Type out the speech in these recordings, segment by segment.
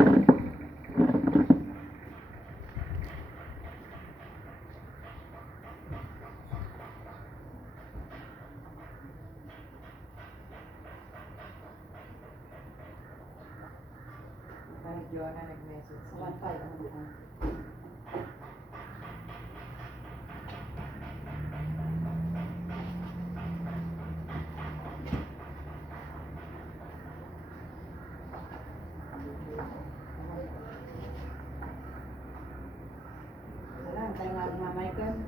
Kahit Joanna nag-message. 1.5 ano ba? Wala, tayo nga mga Michael.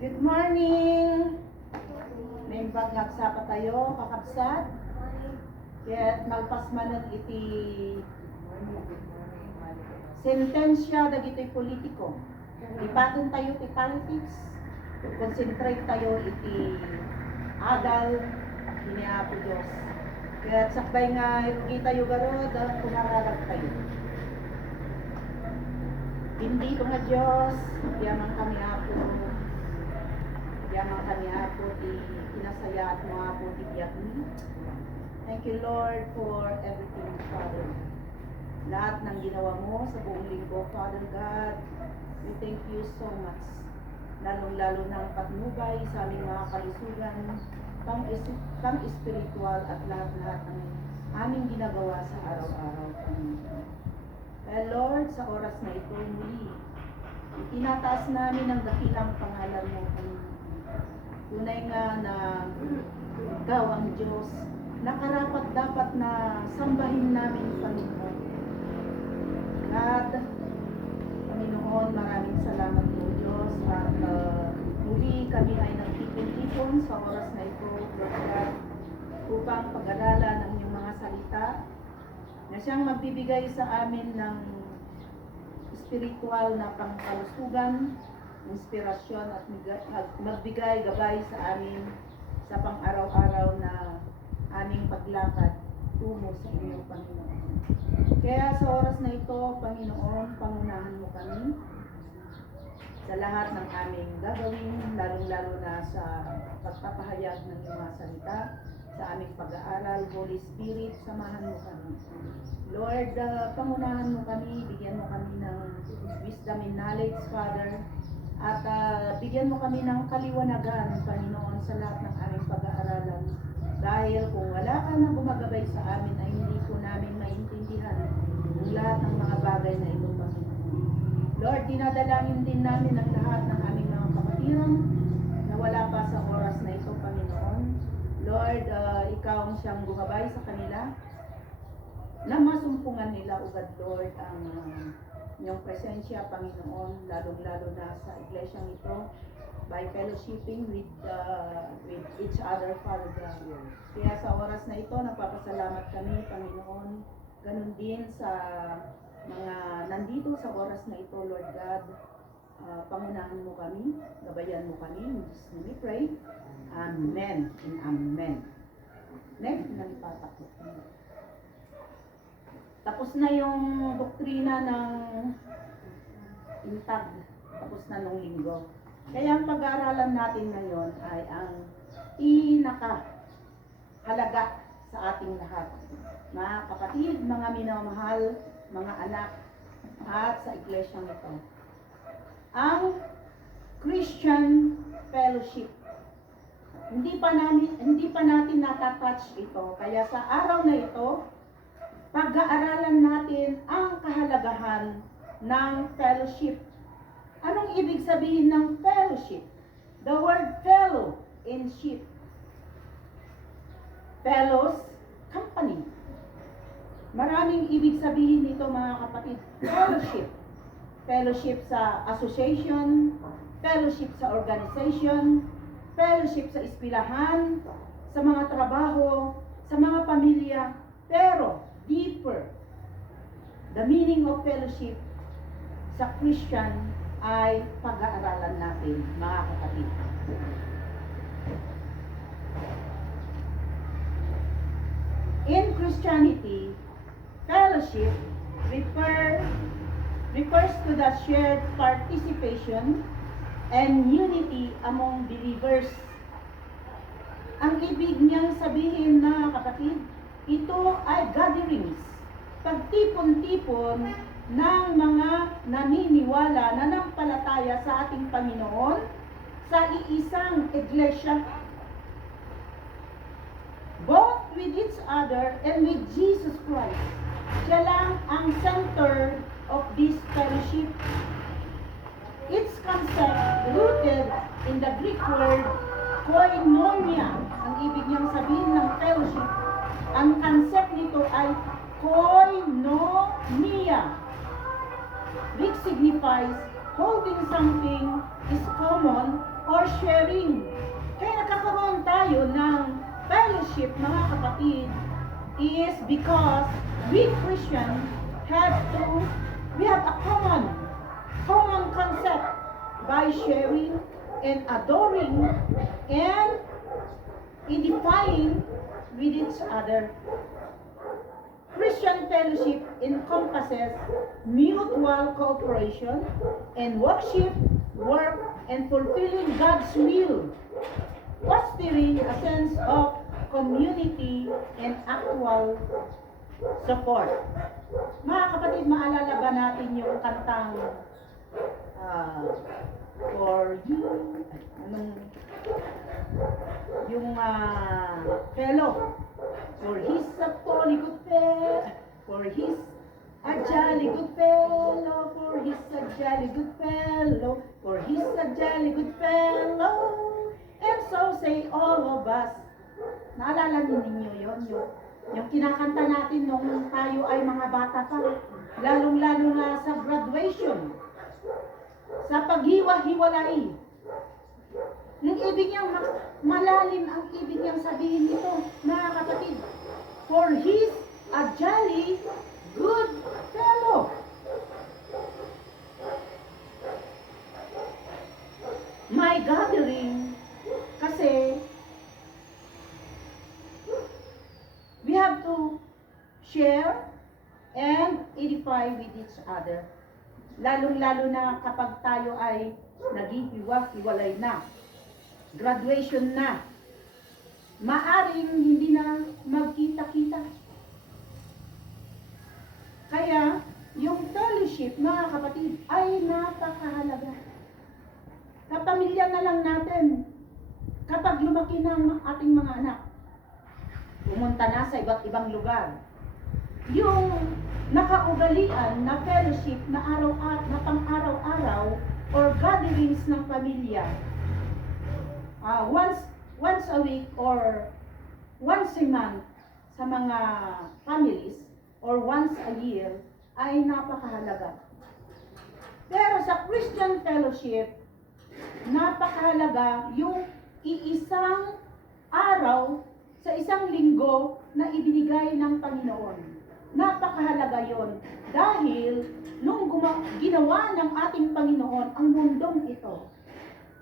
Good morning! May bagag sa pa tayo, kakapsat. Kaya nalpasmanan iti sentensya dagitoy politiko. Ibaton tayo ti politics. Concentrate tayo iti adal iniapo Diyos. Kaya sakbay nga irugi tayo garod at kumararag tayo. Hindi ko nga Diyos, yaman kami apo. Yaman kami apo ti inasaya at mga apo ti biyak ni. Thank you, Lord, for everything, Father. Lahat ng ginawa mo sa buong linggo, Father God, we thank you so much. Lalong-lalo ng patnubay sa aming mga kalusugan, pang-spiritual at lahat-lahat ng aming ginagawa sa araw-araw. Kaya Lord, sa oras na ito muli, itinataas namin ang dakilang pangalan mo. Tunay nga na ikaw ang Diyos, nakarapat dapat na sambahin namin, Panginoon. God, Panginoon, maraming salamat po Diyos at muli kami ay nagtipon-tipon sa oras na ito, Lord God, upang pag-aralan ang iyong mga salita na siyang magbibigay sa amin ng spiritual na pangkalusugan, inspirasyon at magbigay gabay sa amin sa pang-araw-araw na aming paglakad tungo sa iyo, Panginoon. Kaya sa oras na ito, Panginoon, pangunahan mo kami sa lahat ng aming gagawin, lalong-lalo na sa pagpapahayag ng iyong mga salita, sa aming pag-aaral. Holy Spirit, samahan mo kami. Lord, pangunahan mo kami, bigyan mo kami ng wisdom and knowledge, Father, at bigyan mo kami ng kaliwanagan, Panginoon, sa lahat ng aming pag-aaralan. Dahil kung wala ka na gumagabay sa amin ay hindi po namin maintindihan ang lahat ng mga bagay na ito, Panginoon. Lord, dinadalangin din namin ang lahat ng aming mga kapatiran na wala pa sa oras na ito, Panginoon. Lord, ikaw ang siyang gumabay sa kanila na masumpungan nila, ugad Lord, ang iyong presensya, Panginoon, lalong-lalo na sa iglesyang ito, by fellowshipping with each other, Father God. Kaya sa oras na ito, napapasalamat kami, Panginoon. Ganun din sa mga nandito sa oras na ito, Lord God. Pangunahan mo kami, gabayan mo kami. In Jesus' name we pray. Amen and amen. Next, nalipatak. Tapos na yung doktrina ng intag. Tapos na nung linggo. Kaya ang pag-aaralan natin ngayon ay ang pinakahalaga sa ating lahat. Mga kapatid, mga minamahal, mga anak, at sa iglesyang ito. Ang Christian Fellowship. Hindi pa natin natatouch ito. Kaya sa araw na ito, pag-aaralan natin ang kahalagahan ng fellowship. Anong ibig sabihin ng fellowship? The word fellow in ship. Fellows, company. Maraming ibig sabihin nito, mga kapatid. Fellowship. Fellowship sa association, fellowship sa organization, fellowship sa eskwelahan, sa mga trabaho, sa mga pamilya. Pero, deeper, the meaning of fellowship sa Christian ay pag-aaralan natin, mga kapatid. In Christianity, fellowship refers to the shared participation and unity among believers. Ang ibig niyang sabihin, mga kapatid, ito ay gatherings, pagtipon-tipon ng mga naniniwala, nanampalataya sa ating Panginoon sa iisang iglesia, both with each other and with Jesus Christ. Siya lang ang center of this fellowship. Its concept rooted in the Greek word koinonia. Ang ibig niyang sabihin ng fellowship, ang concept nito ay koinonia, which signifies holding something is common or sharing. Kaya nagkakaroon tayo ng fellowship, mga kapatid, is because we Christians we have a common concept by sharing and adoring and edifying with each other. Christian fellowship encompasses mutual cooperation and worship, work, and fulfilling God's will, fostering a sense of community and actual support. Mga kapatid, maalala ba natin yung kantang for you, yung fellow, for he's a jolly good fellow, for he's a jolly good fellow, for he's a jolly good fellow, for he's a jolly good fellow, and so say all of us. Naalala ninyo yun? Yung kinakanta natin nung tayo ay mga bata pa, lalong-lalo na sa graduation, sa paghiwa-hiwalay. Yung ibig niyang malalim ang ibig niyang sabihin nito, mga kapatid. For he's a jolly good fellow. My gathering, kasi we have to share and edify with each other. Lalong-lalo na kapag tayo ay naghihiwa-hiwalay na, graduation na, maaring hindi na magkita-kita. Kaya, yung fellowship, mga kapatid, ay napakahalaga. Kapamilya na lang natin, kapag lumaki na ang ating mga anak, pumunta na sa iba't ibang lugar, yung nakaugalian na fellowship na pang-araw-araw or gatherings ng pamilya, once a week or once a month sa mga families or once a year ay napakahalaga. Pero sa Christian fellowship, napakahalaga yung iisang araw sa isang linggo na ibinigay ng Panginoon. Napakahalaga yon dahil nung ginawa ng ating Panginoon ang mundong ito,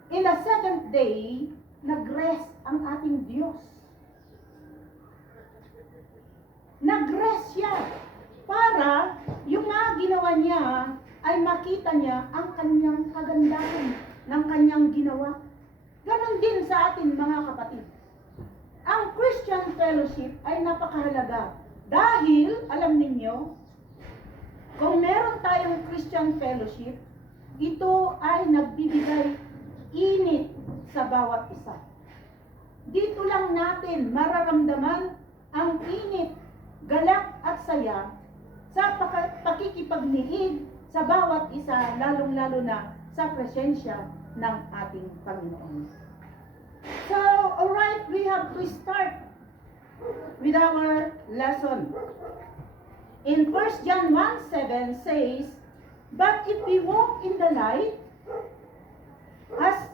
in the seventh day, nag-rest ang ating Diyos. Nag-rest siya para yung mga ginawa niya ay makita niya ang kanyang kagandahan ng kanyang ginawa. Ganon din sa atin, mga kapatid. Ang Christian fellowship ay napakahalaga dahil, alam ninyo, kung meron tayong Christian fellowship, ito ay nagbibigay init sa bawat isa. Dito lang natin mararamdaman ang init, galak at saya sa pakikipagniig sa bawat isa, lalong-lalo na sa presensya ng ating Panginoon. So, alright, we have to start with our lesson. In 1 John 1:7 says, but if we walk in the light, as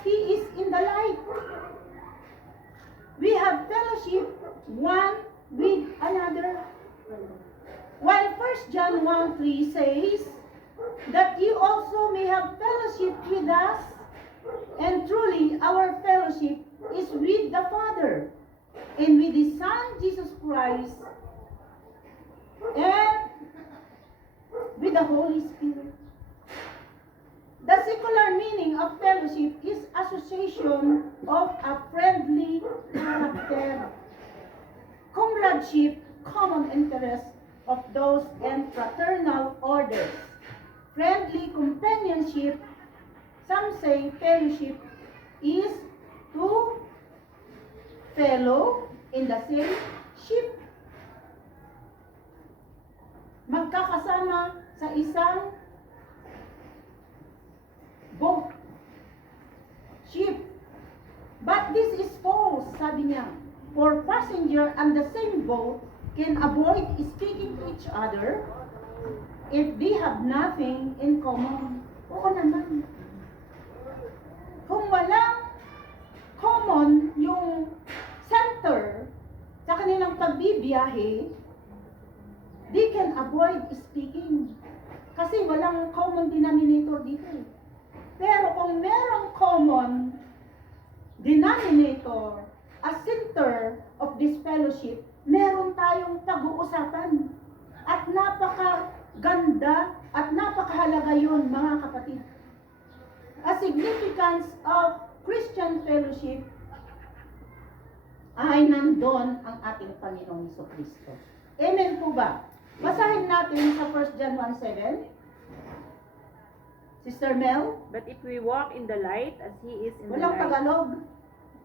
He is in the light, we have fellowship one with another. While 1 John 1:3 says, that you also may have fellowship with us, and truly our fellowship is with the Father, and with His Son, Jesus Christ, and with the Holy Spirit. The secular meaning of fellowship is association of a friendly character. comradeship, common interest of those, and fraternal orders. Friendly companionship, some say fellowship, is to fellow in the same ship. Magkakasama sa isang boat, ship. But this is false, sabi niya. For passenger on the same boat can avoid speaking to each other if they have nothing in common. Oo naman. Kung walang common yung center sa kanilang pagbibiyahe, they can avoid speaking. Kasi walang common denominator dito. Pero kung merong common denominator, a center of this fellowship, meron tayong pag-uusapan. At napakaganda at napakahalaga yun, mga kapatid. A significance of Christian fellowship ay nandun ang ating Panginoong Jesucristo. Amen po ba? Basahin natin sa 1 John 1:7. Sister Mel? But if we walk in the light as He is in the Walang light. Tagalog.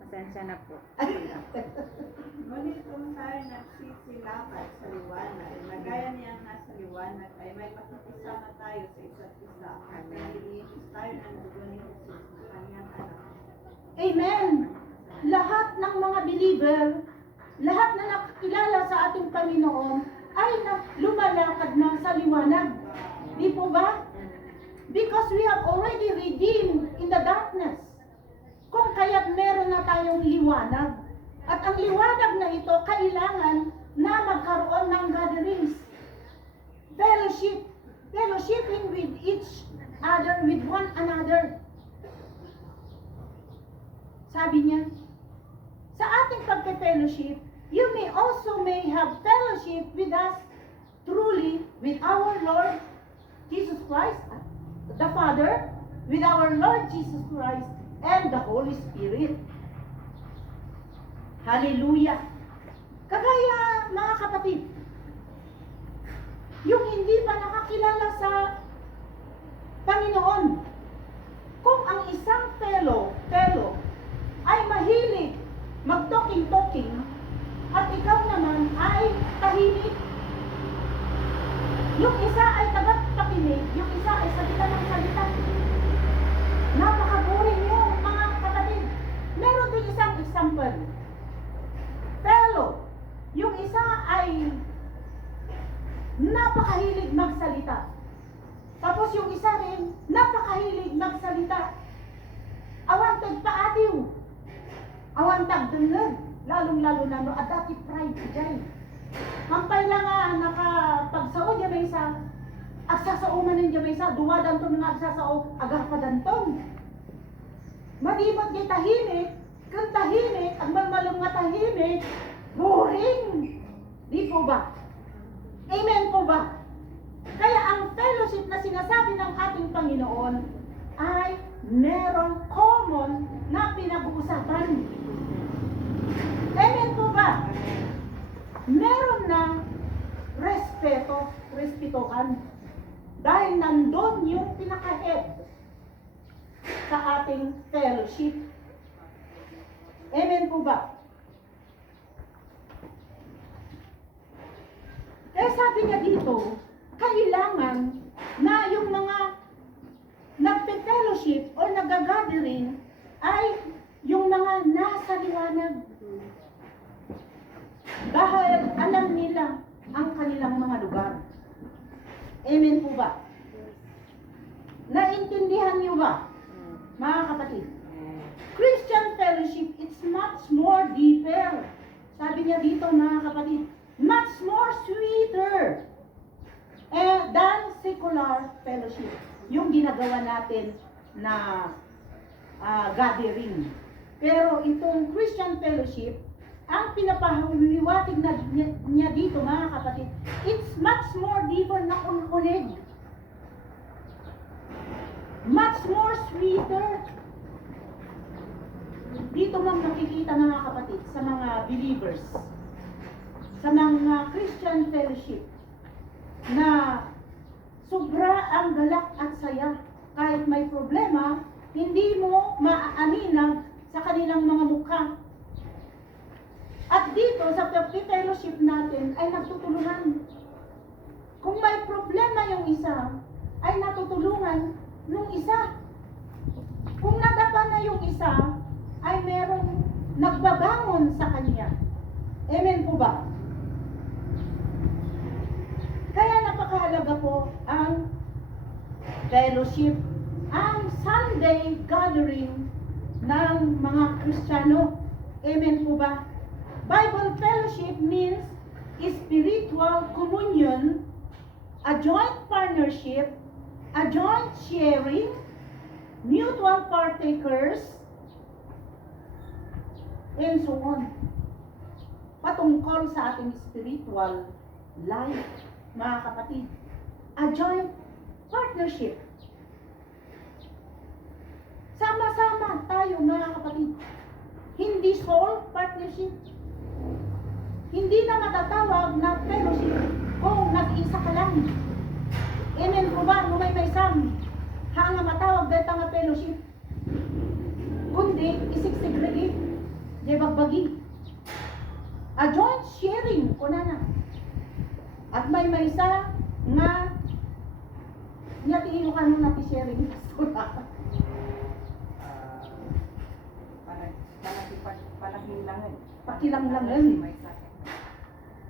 Pasensya na po. Ngunit kung tayo nagsisilapat sa liwanag, na gaya niyang nasa liwanag, ay may makikisama tayo sa isa't isa at nalilinis tayo ng dugo ni Jesus na kanyang anak. Amen! Lahat ng mga believer, lahat na nakakilala sa ating Panginoon, ay lumalakad na sa liwanag. Di po ba? Because we have already redeemed in the darkness. Kung kaya't meron na tayong liwanag. At ang liwanag na ito, kailangan na magkaroon ng gatherings. Fellowship. Fellowshipping with each other, with one another. Sabi niya, sa ating pagka-fellowship, you may also have fellowship with us truly with our Lord Jesus Christ, the Father, with our Lord Jesus Christ, and the Holy Spirit. Hallelujah! Kagaya, mga kapatid, yung hindi pa nakakilala sa Panginoon, kung ang isang fellow ay mahilig mag-talking, at ikaw naman ay tahimik, yung isa ay tagapakinig, yung isa ay salita ng salita. Napaka-boring yung mga kapatid. Meron din isang example. Fellow, yung isa ay napakahilig magsalita. Tapos yung isa rin, napakahilig magsalita. Awantag paatiw. Awantag dungag. Lalong-lalo na no, adati pride dyan. Hampay lang nga, nakapagsaod niya may isa, agsasauman niya may isa, duwadanton nga agsasao, agapadanton. Malibot niya tahimik, kung tahimik, ang malmalong nga tahimik, boring. Di po ba? Amen po ba? Kaya ang fellowship na sinasabi ng ating Panginoon ay merong common na pinag-uusapan. Amen po ba? Meron ng respetohan. Dahil nandun yung pinaka-head sa ating fellowship. Amen po ba? Kaya sabi niya dito, kailangan na yung mga nagpe-fellowship o nag-gathering ay yung mga nasa liwanag. Dahil alam nila ang kanilang mga lugar. Amen po ba? Naintindihan niyo ba, mga kapatid? Christian fellowship, it's much more deeper. Sabi niya dito, mga kapatid, much more sweeter than secular fellowship. Yung ginagawa natin na gathering. Pero itong Christian fellowship, ang pinapahiwatig na niya dito, mga kapatid, it's much more deeper na unig. Much more sweeter. Dito mang nakikita, mga kapatid, sa mga believers. sa mga Christian fellowship na sobra ang galak at saya. Kahit may problema, hindi mo maaaninag sa kanilang mga mukha. At dito sa fellowship natin ay nagtutulungan. Kung may problema yung isa, ay natutulungan nung isa. Kung nadapa na yung isa, ay merong nagbabangon sa kanya. Amen po ba? Kaya napakahalaga po ang fellowship, ang Sunday gathering ng mga Kristiyano. Amen po ba? Bible fellowship means spiritual communion, a joint partnership, a joint sharing, mutual partakers, and so on. Patungkol sa ating spiritual life, mga kapatid. A joint partnership. Sama-sama tayo, mga kapatid. Hindi sole partnership. Hindi na matatawag na fellowship kung nag-isa ka lang. Amen po ba? Numay may isang nga matawag dahil nga fellowship. Kundi, isig-segregate. Di bagbagi. A joint sharing, kuna na. At may isa nga niya tiilo ka nung natin-sharing. Palaglalangan. Pakilanglangan.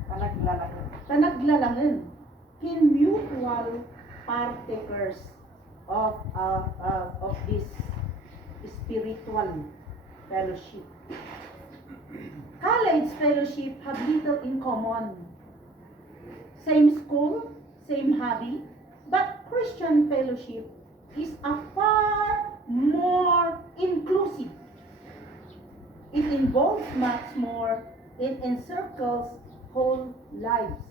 Palaglalangan. Tanaglalangan. In mutual partakers of this spiritual fellowship. College fellowship have little in common. Same school, same hobby, but Christian fellowship is a far more inclusive. It involves much more. It encircles whole lives.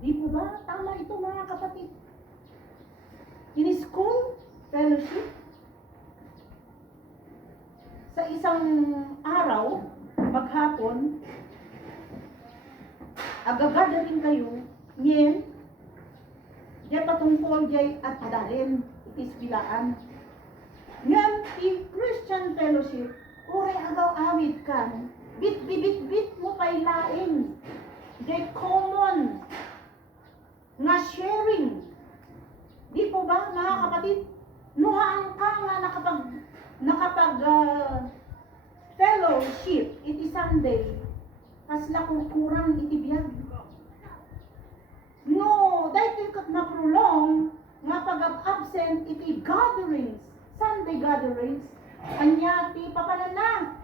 Di po ba? Tama ito, mga kapatid. In school fellowship, sa isang araw, maghapon, agagadarin kayo, ngayon, diya patungkol diya at adalin, itis bilaan. Ngayon, in Christian fellowship, ore agaw awid kan, bit mo pa'y laing, diya common, nga sharing. Di po ba, mga kapatid, nuhaan ka nga nakapag fellowship, iti Sunday, kasla kung kurang iti biyag. No, dahil kat na-prolong, nga pag-absent iti gatherings, Sunday gatherings, anya ti papanan na.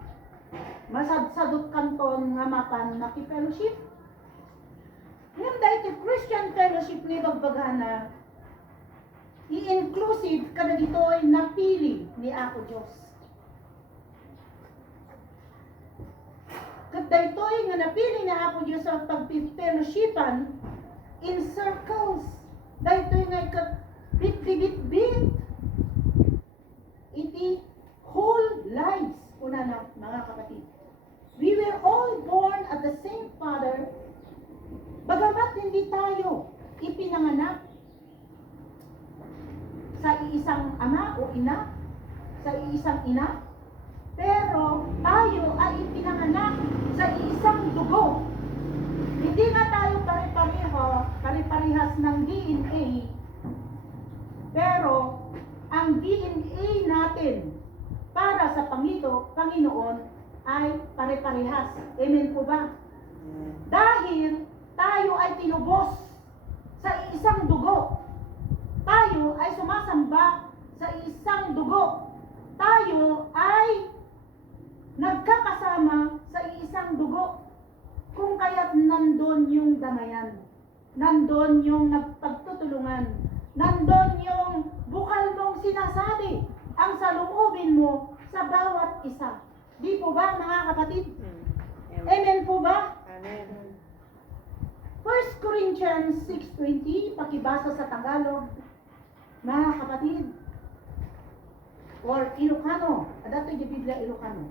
Masadsadot kanton nga mapan na ti fellowship. Ngayon dahil ti Christian fellowship ni bagbagana, i-inclusive ka na dito'y napili ni Ako Diyos. Kat daytoy nga napili ni Ako Diyos sa pag-fellowshipan in circles. Daytoy nga kat bit. Iti whole lives. Una na, mga kapatid. We were all born at the same Father, bagamat hindi tayo ipinanganak sa iisang ama o ina, sa iisang ina, pero tayo ay ipinanganak sa iisang dugo. Hindi nga tayo pare-parehas ng DNA, pero ang DNA natin para sa Panginoon ay pare-parehas. Amen po ba? Dahil tayo ay tinubos sa isang dugo. Tayo ay sumasamba sa isang dugo. Tayo ay nagkakasama sa isang dugo. Kung kaya't nandun yung damayan, nandun yung nagpagtutulungan, nandun yung bukal mong sinasabi, ang saloobin mo sa bawat isa. Di po ba, mga kapatid? Amen po ba? Amen. 1 Corinthians 6:20, pakibasa sa Tagalog, mga kapatid, or Ilocano, adato yung Biblia Ilocano.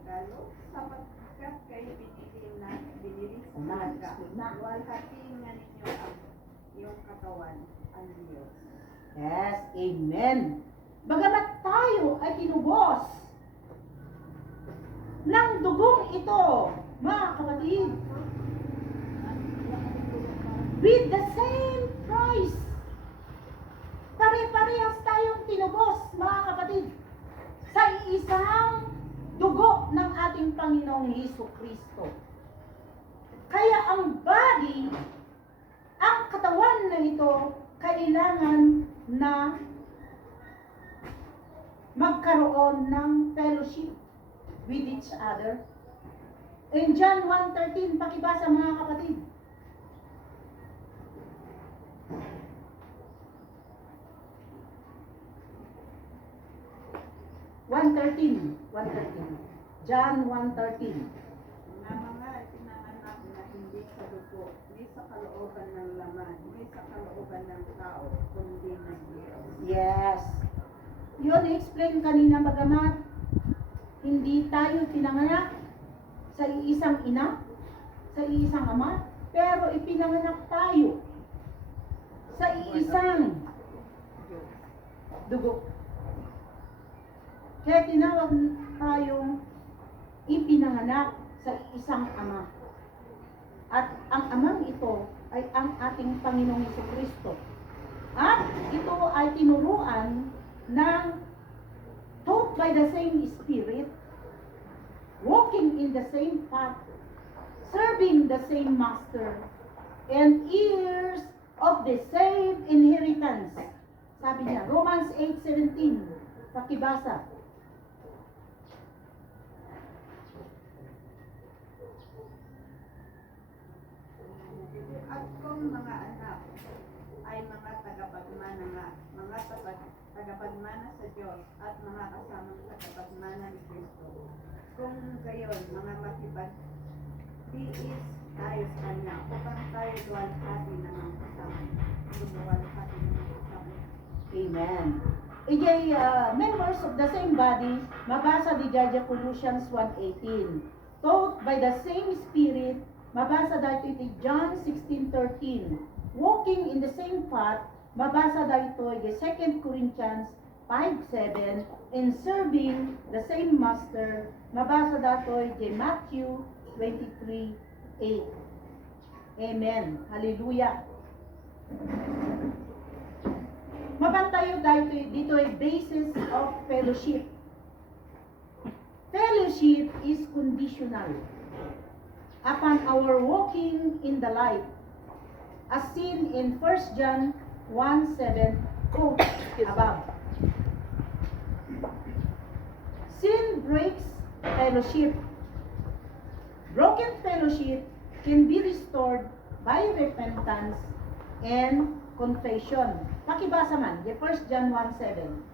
Tagalog, sapagkat kayo binili sa halaga. Walhatiin nga ninyo ang iyong katawan, ang Diyos. Yes, amen. Bagamat tayo ay tinubos ng dugong ito, mga kapatid, with the same price. Pare-parehas tayong tinubos, mga kapatid, sa isang dugo ng ating Panginoong Hesukristo. Kaya ang body, ang katawan na ito, kailangan na magkaroon ng fellowship with each other. In John 1:13, pakibasa mga kapatid. John 1:13. Na mga pinanganak na hindi sa dugo, ni sa kalooban ng laman, ni sa kalooban ng tao, kundi ng Diyos. Yes. Yun, explain kanina, bagamat hindi tayo pinanganak sa iisang ina, sa iisang ama, pero ipinanganak tayo sa iisang dugo. Kaya tinawag tayong ipinanganak sa isang ama. At ang amang ito ay ang ating Panginoong Hesukristo. At ito ay tinuruan ng taught by the same Spirit, walking in the same path, serving the same Master, and heirs of the same inheritance. Sabi niya, Romans 8:17, pakibasa. At kung mga anak ay mga tagapagmana sa Diyos at mga kasamang tagapagmana ni Kristo, kung gayon mga makipag-tiis tayo sa Kanya, upang tayo duwalhati ng mga kasama. Duwalhati ng mga kasama. Amen. Ijay, members of the same body, mabasa di Jaja Colossians 1:18. Taught by the same Spirit, mabasa dito iti John 16:13. Walking in the same path, mabasa dito iti 2 Corinthians 5:7. And serving the same Master, mabasa dito iti Matthew 23:8. Amen. Hallelujah. Mabantayo dito ay basis of fellowship. Fellowship is conditional upon our walking in the light, as seen in 1 John 1:7 quote above. Sin breaks fellowship. Broken fellowship can be restored by repentance and confession. Pakibasa man, 1 John 1:7.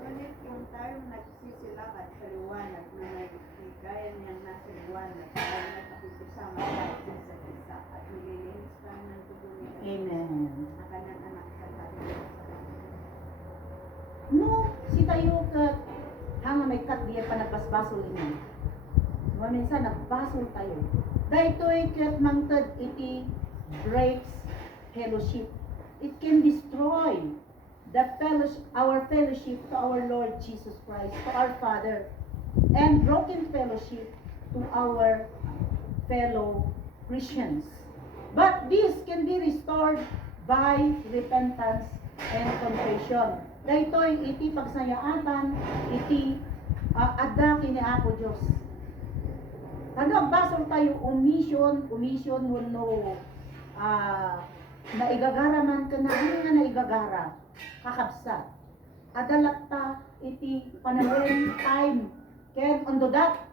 Ngunit kung tayong nagsisilakad sa liwanag na gaya niyang nasa liwanag, ay nakikisama tayo sa isa't isa at nililinis tayo ng dugo ni Kristo Amen. na kanyang anak sa tayo. No, si tayo kat hanga may kat diya pa nagbasbasol ina. Minsan nagbasol tayo. Daytoy kat mangtad iti breaks fellowship. It can destroy the fellowship, our fellowship to our Lord Jesus Christ, to our Father, and broken fellowship to our fellow Christians. But this can be restored by repentance and confession. Daytoy iti pagsayaatan, iti adda kini Apo Dios. Kano basol tayo omission wenno naigagara man kana nga naigagara kakabsat. Adalata iti panahon time ken ondo that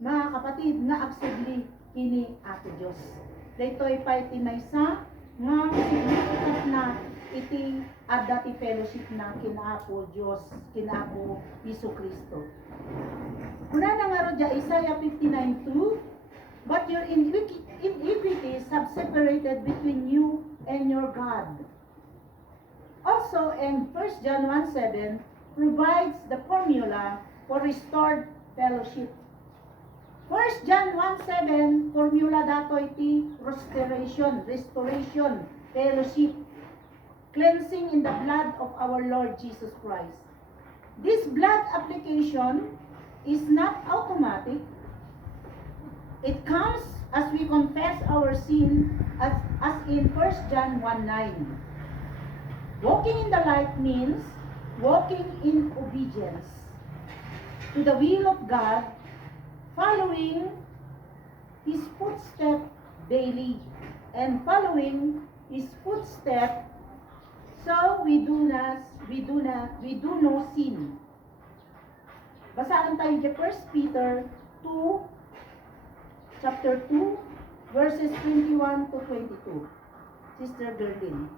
mga kapatid nga actively kini Apo Dios. Daytoy pa iti maysa nga significant na iti adda ti fellowship na kinaapo Dios, kinaapo Hesukristo. Kuna na nga ro Isaiah 59:2, but your have separated between you and your God. Also, in 1 John 1:7, provides the formula for restored fellowship. 1 John 1:7, formula dato iti restoration, fellowship, cleansing in the blood of our Lord Jesus Christ. This blood application is not automatic. It comes as we confess our sin, as in 1 John 1:9. Walking in the light means walking in obedience to the will of God, following His footsteps daily, and following His footsteps, so we do no sin. Basahan tayo sa 1 Peter 2, chapter 2, verses 21 to 22. Sister Gerlin.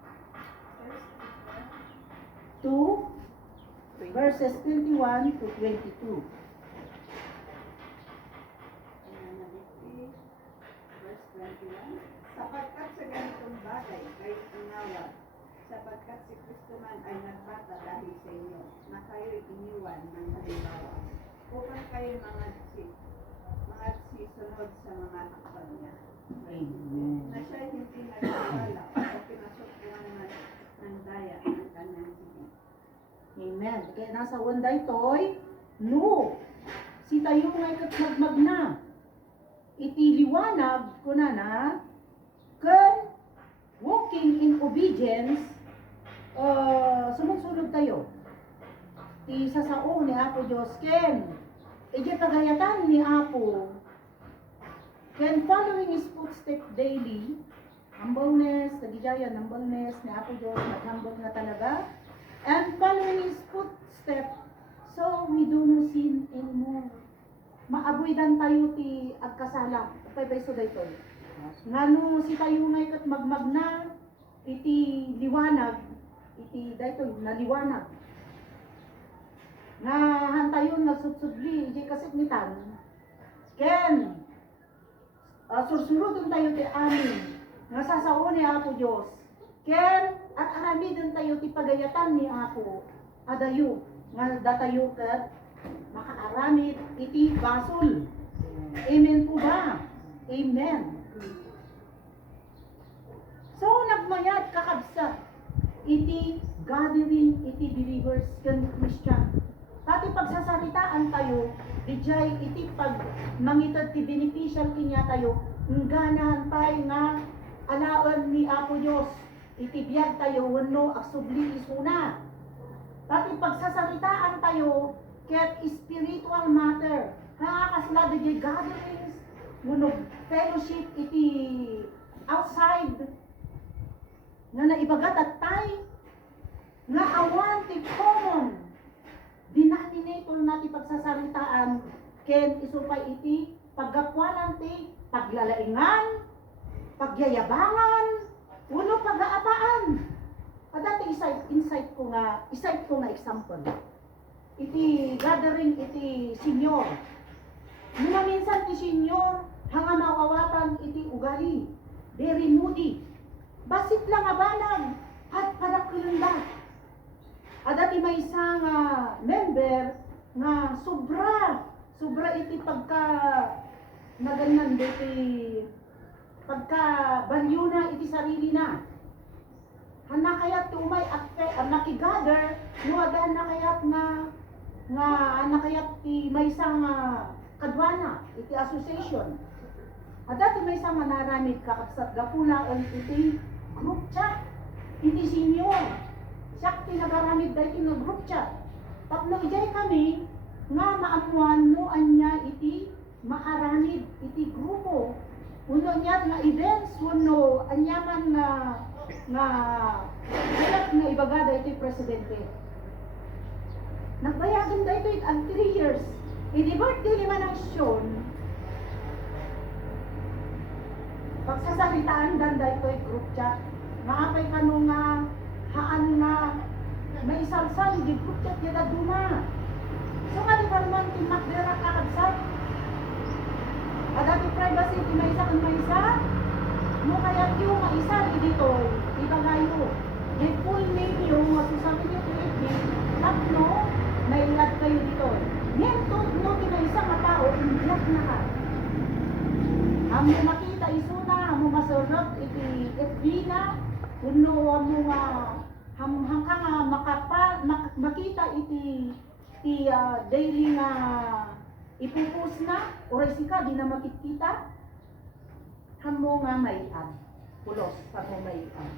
2, verses 21 to 22. Verse 21. Sapagkat sa ganitong bagay, kayo inawat, sapagkat si Kristo man ay nagpata dahil sa inyo, na kayo'y iniwan ng halimbawa, upang kayo mga sisunod sa mga hakbang niya. Amen. Na siya'y hindi nagkawala o pinasukuan ng daya ng kanyang sibig. Amen. Kaya nasa wanday toy, no. Si tayo ngay katmagmag na. Iti liwanag ko na kan walking in obedience, sumunod tayo. Ti sasao ni Apo Diyos, ken, iti pagayatan ni Apo, ken following His footsteps daily, humbleness, nagijayan, humbleness ni Apo Diyos, naghambog na talaga, and following His footsteps, so we do no sin anymore. Maabuidan tayo ti agkasala. Pay-pay so dayto. Ngano si tayo ngay kat magmag na iti liwanag, iti dayto naliwanag. Nga hantayon nagsutsudli iti kasiknitan. Ken sursurudon tayo ti amin. Nga sasao ni Apo Diyos. Ken at aramidon tayo ti pagayatan ni Apo. Adayo nga datayo kat makaaramid iti basol. Amen po ba? Amen. So nagmayat kakabsat iti gathering iti believers ken Christian. Tati pagsasaritaan tayo, dijay iti pag mangitad ti beneficial kinya tayo, nganahan tayo nga alaon ni Apo Diyos. Iti biyag tayo wenno agsubli isuna. Tati pagsasaritaan tayo, ket spiritual matter. Kasla di gatherings, munog fellowship iti outside nga naibagat at tay nga awan ti common denominator nati pagsasaritaan ken isupay iti paggapuanan ti paglalaingan, pagyayabangan, uno pag-aapaan. Adati insight ko nga example. Iti gathering iti senior. Nung minsan ti senior, hanga mawawatan iti ugali. Very moody. Basit lang abanag. At parakulunda. Adati may isang member nga sobra iti pagka naganan iti pagka balyo na iti sarili na. Hana kayat ti umay nakigather, nuwagan na kayat nga nakayat ti may isang kadwana, iti association. At dati may isang manaramid kakapsat gapula iti group chat, iti senior. Siyak ti nagaramid dahil iti group chat. Tapno ijay kami nga maamuan no anya iti maaramid iti grupo. Uno niya nga events, uno anyaman nga kailan nga ibagada ito yung presidente. Nagbayagan da ito ang 3 years. Hindi birthday lima ng Sean. Pagsasalitaan ganda ito yung group chat. Maapay ka nung haan nga may isal-sal, yung group chat yada duma. So kali ka naman timakdera kakabsat. Adati privacy, may isa kang may isa. No kaya yung isa dito, iba kayo. The full name yung masasabi niyo ko tatlo, may lad kayo dito. Ngayon to, no kinaysa nga tao, inilak na ka. Amo makita isuna, amo masurot, iti na, kuno amo nga, hanggang nga makita iti daily nga ipupus na, oray sika, di na makikita, hamo nga mayan, pulos, hamo mayan.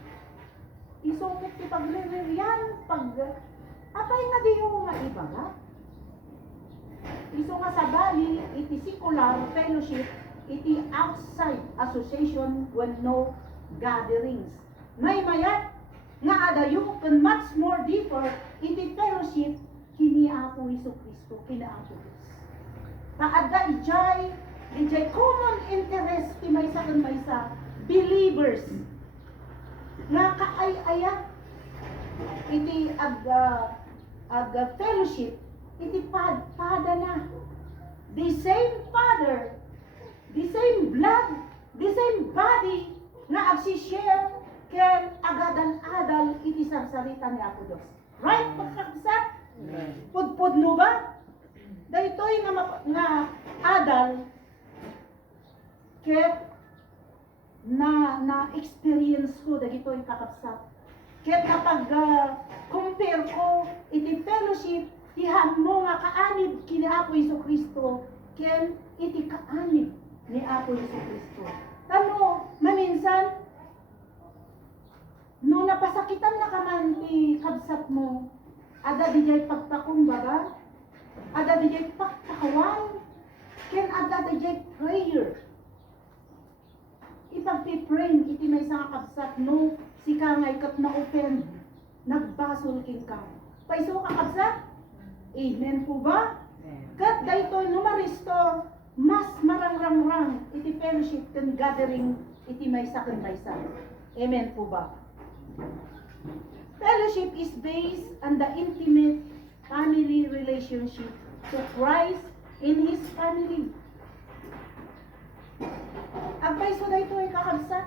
Isukit ti pagre-reyan, apay nga di yung nga iba nga. Iso nga sa bali, iti secular fellowship, iti outside association when no gatherings. May mayat nga adayo and much more deeper iti fellowship kini Apo Jesu-Kristo, kina Apo Diyos. Taadda ijay common interest ti maysa ken maysa believers nga kaay-ayat iti ag fellowship iti pada na the same Father, the same blood, the same body nga agsi-share ken agadan-adal iti sarsarita ni Apo Dios. Right pagkakasat? Pudpud no ba? Daytoy nga adal ket na experience ko dagitoy kakabsat. Ket kapag compare ko iti fellowship tihan mo nga kaanib kini Apo Jesu-Kristo ken iti kaanib ni Apo Jesu-Kristo. Tano maminsan no napasakitan na ka man ti kabsat mo, ada dijay pagpakumbaga, ada dijay pagpakawan, ken ada dijay prayer. Ipagpipray iti may sa kabsat no sika nga ikat na open nagbasol king ka. Paiso ka kabsat? Amen po ba? Kat daytoy no ma-restore mas marang-rang iti fellowship ken gathering iti maysa ken maysa. Amen po ba? Fellowship is based on the intimate family relationship to Christ in His family. Agpaiso na ito ay kakabsat.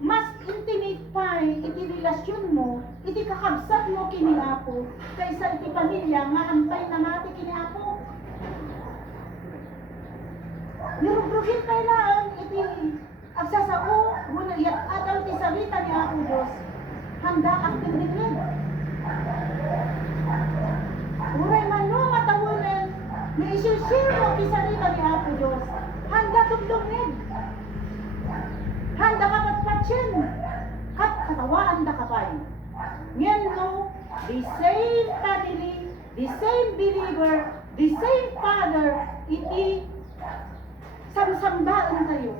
Mas intimate pa iti relasyon mo, iti kakabsat mo kini Apo, kaysa iti pamilya nga ampay na mati kini Apo. Nirugrugin kayo lang iti agsasao, muna iyat ataw ti salita ni Apo Diyos. Handa ang tindiglig. Uray man no matawunan, na isusir mo ti salita ni Apo Diyos. Handa tudlongin. Handa ka patpatsin. Kat katawaan da kapay. Ngayon no, the same family, the same believer, the same Father, iti samsambaan tayo.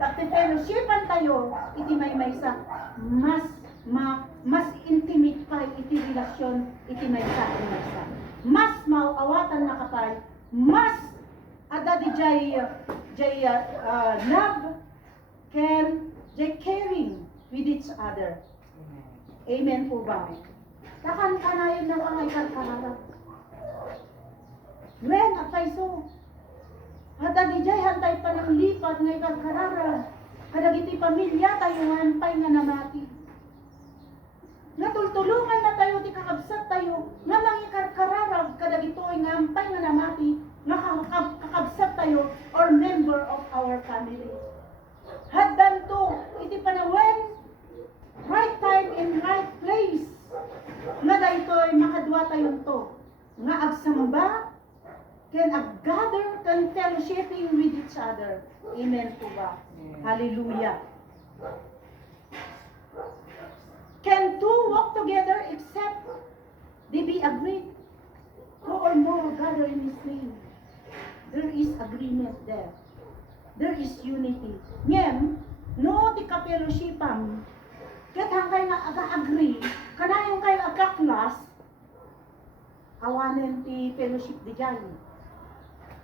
Pagti-fellowshipan tayo, iti may-maysa, mas intimate pa iti relasyon, iti maysa. Mas mauawatan na kapay, mas ada di jay love, can jay caring with each other. Amen po ba? Takan kanayon na kangay karkarara. Wen at paiso. Hata di jay hantay pa ng lipat ngay karkarara. Kadagiti pamilya tayo ngampay nga namati. Natultulungan na tayo ti kakabsat tayo nga mangikarkararag kadagitoy ngampay nga namati nga kakabsat tayo or member of our family. Haddan to iti panawen right time and right place nga daytoy makadwa tayo to nga agsamba can gather can fellowshipping with each other. Amen po ba? Hallelujah. Can two walk together except they be agreed? Two or more gather in His name. There is agreement there. There is unity. Ngem, no ti kapellowshipan, ket hangkay nga aga-agree, kanayong kayo aga-class, awanen ti fellowship di dyan.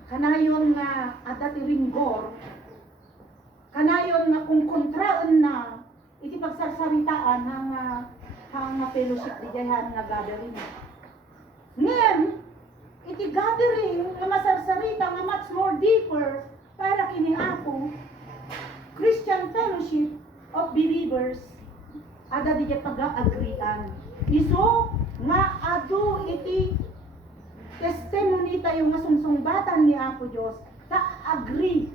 Kanayon nga ada ti ringgor, kanayon nga kung kontraan na, iti pagsarsaritaan hang fellowship di dyan nga gathering. Ngem, iti gathering nga masarsarita nga much more deeper para kini Apo, Christian fellowship of believers, ada di pag-agrian. Iso nga adu iti testimony tayo nga sungsungbatan ni Apo Diyos, ka-agree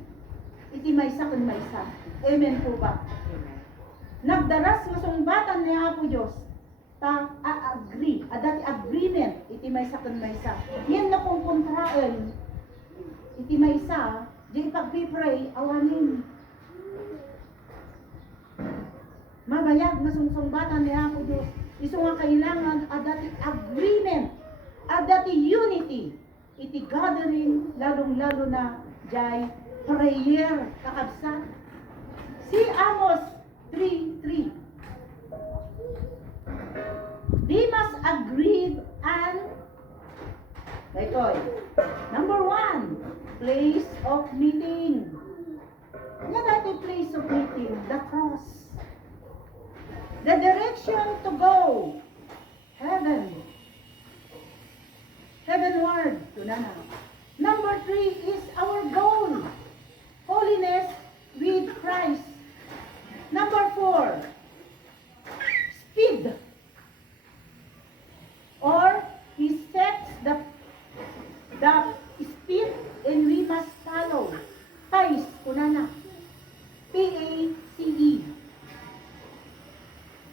iti maysa ken maysa. Amen po ba? Amen. Nagdaras nga sungbatan ni Apo Diyos, ta agree, adati agreement iti maysa ken maysa. Yan na kung kontraan iti maysa, di pag-pray awanin. Mabayag nga sungsungbatan ni Apo Diyos, iso nga kailangan adati agreement, adati unity iti gathering, lalong-lalo na jay prayer kakabsat. Si Amos 3:3. They must agree and ito'y number 1, place of meeting. Nga dati place of meeting, the cross. The direction to go, heaven. Heavenward, tunana. Number 3 is our goal, holiness with Christ. Number 4, speed. Or he sets the speed and we must follow. Pace, kunana. P-A-C-E.